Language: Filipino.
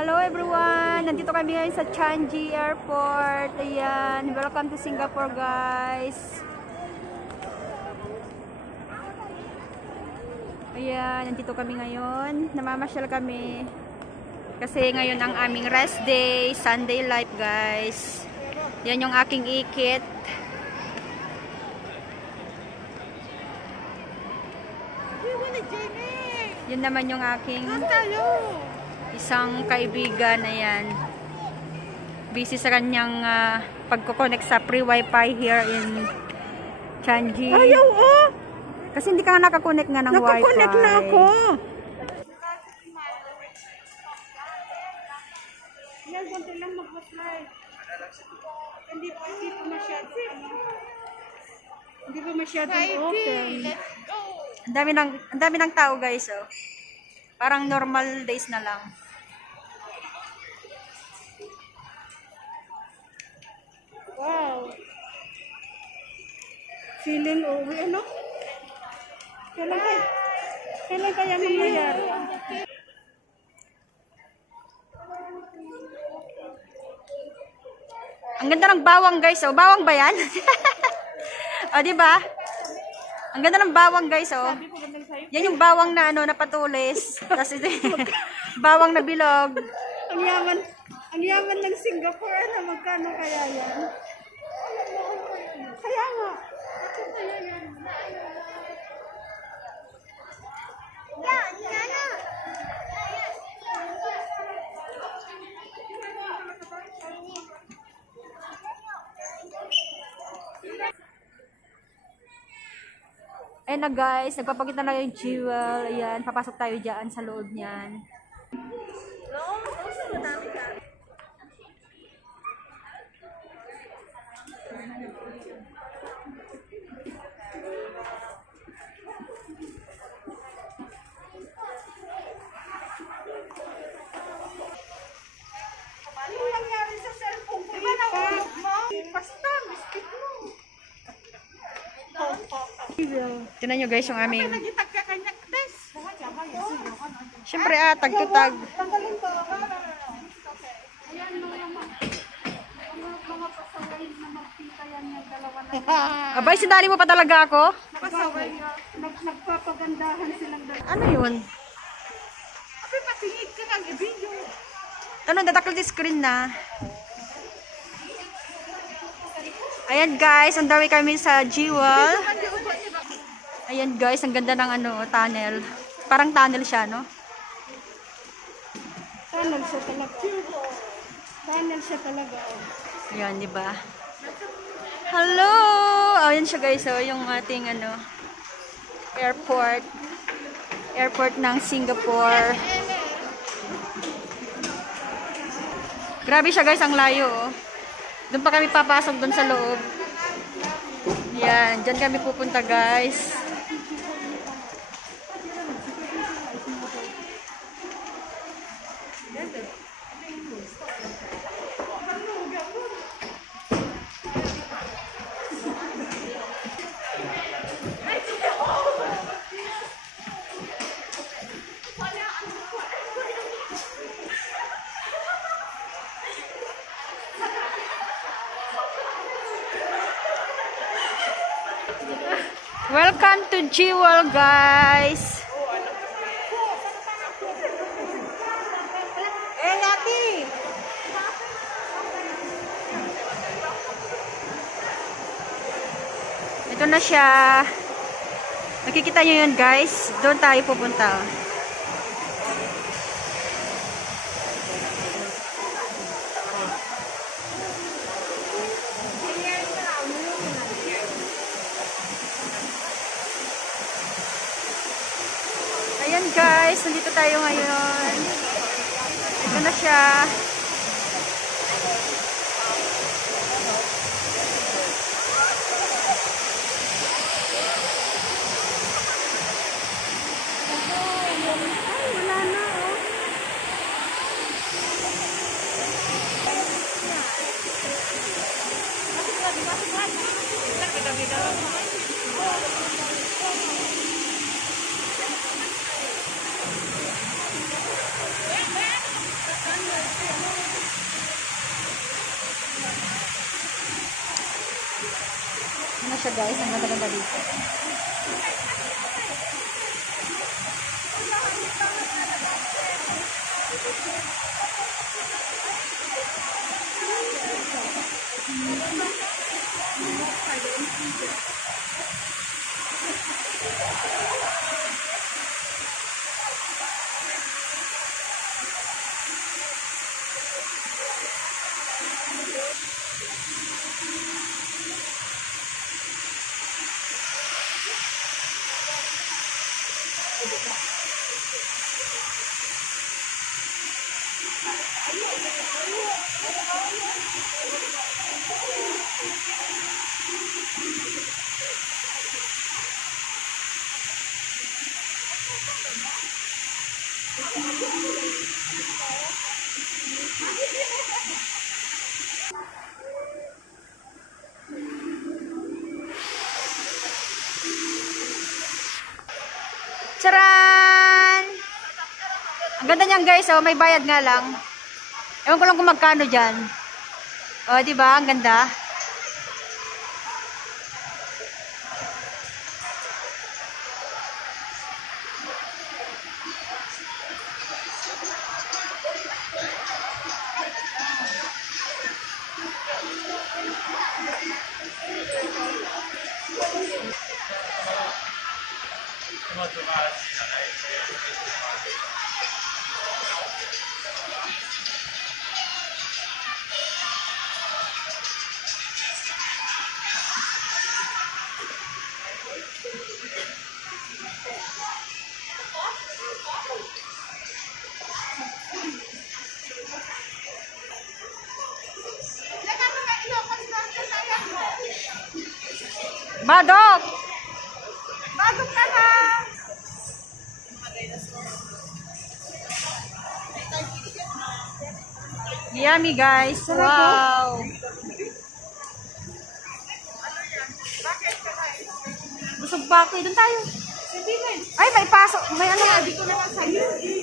Hello everyone! Nandito kami ngayon sa Changi Airport. Ayan, welcome to Singapore guys. Ayan, nandito kami ngayon. Namamasyal kami. Kasi ngayon ang aming rest day, Sunday life guys. Yan yung aking ikit. Yun naman yung aking isang kaibigan, ayan. Busy sa kanyang pagkoconnect sa free wifi here in Changi. Ayaw, oh! Kasi hindi ka nga nakakonect nga ng wifi. Nakakonect na ako. Yan, konti lang mag-fly. Hindi pa masyado. Hindi pa masyado open. Ang dami ng tao guys, oh. Parang normal days na lang. Wow. Feeling uwi, ano? Kailan kaya mangyayari? Ang ganda ng bawang guys, oh. Bawang ba yan? O, diba? Ang ganda ng bawang guys, oh. Yan yung bawang na ano, na patulis. Tapos ito bawang na bilog. Ang yaman ng Singapore, ano, magkano kaya yan? Kaya nga. Ayan na guys, nagpapakita na yung jewel. Ayan, papasok tayo dyan sa loob niyan. Ano nangyari sa cellphone ko? Diba na-off mo? Basta, biscuit mo. Tingnan nyo guys yung aming... Nagitag ka kanya, Tess. Siyempre tag-to-tag. Tanggalin ko. Ayan, mga pasaway na magpita yan yung dalawa na. Abay, sinali mo pa talaga ako? Pasaway. Nagpapagandahan silang dalawa. Ano yun? Abi, patingid ka ng i-video. Ano, natakal di screen na. Ayan guys, ang dami kami sa jewel. Ayan guys, ang ganda ng ano, tunnel. Parang tunnel siya, no? Tunnel siya talaga. Tunnel siya talaga. Ayan, di ba? Hello! Ayan siya guys, oh, yung ating ano, airport. Airport ng Singapore. Grabe siya guys, ang layo, oh. Doon pa kami papasok doon sa loob. Yan, dyan kami pupunta guys. Welcome to Jewel guys. Laki! Ito na siya. Nakikita nyo yun guys. Doon tayo pupunta. Ayan guys, nandito tayo ngayon. Ito na siya. Wala na, oh. siya guys. Ang ganda-ganda dito. Charan! Ang ganda niyan guys, oh, may bayad nga lang. Ewan ko lang kung magkano dyan. Oh, di ba? Ang ganda. Badok! Bago ka na! Yummy guys. Wow. Busog pa ako. Doon tayo. Sabi mo, Ay, may pasok. May ano. sabi ko naman sa'yo.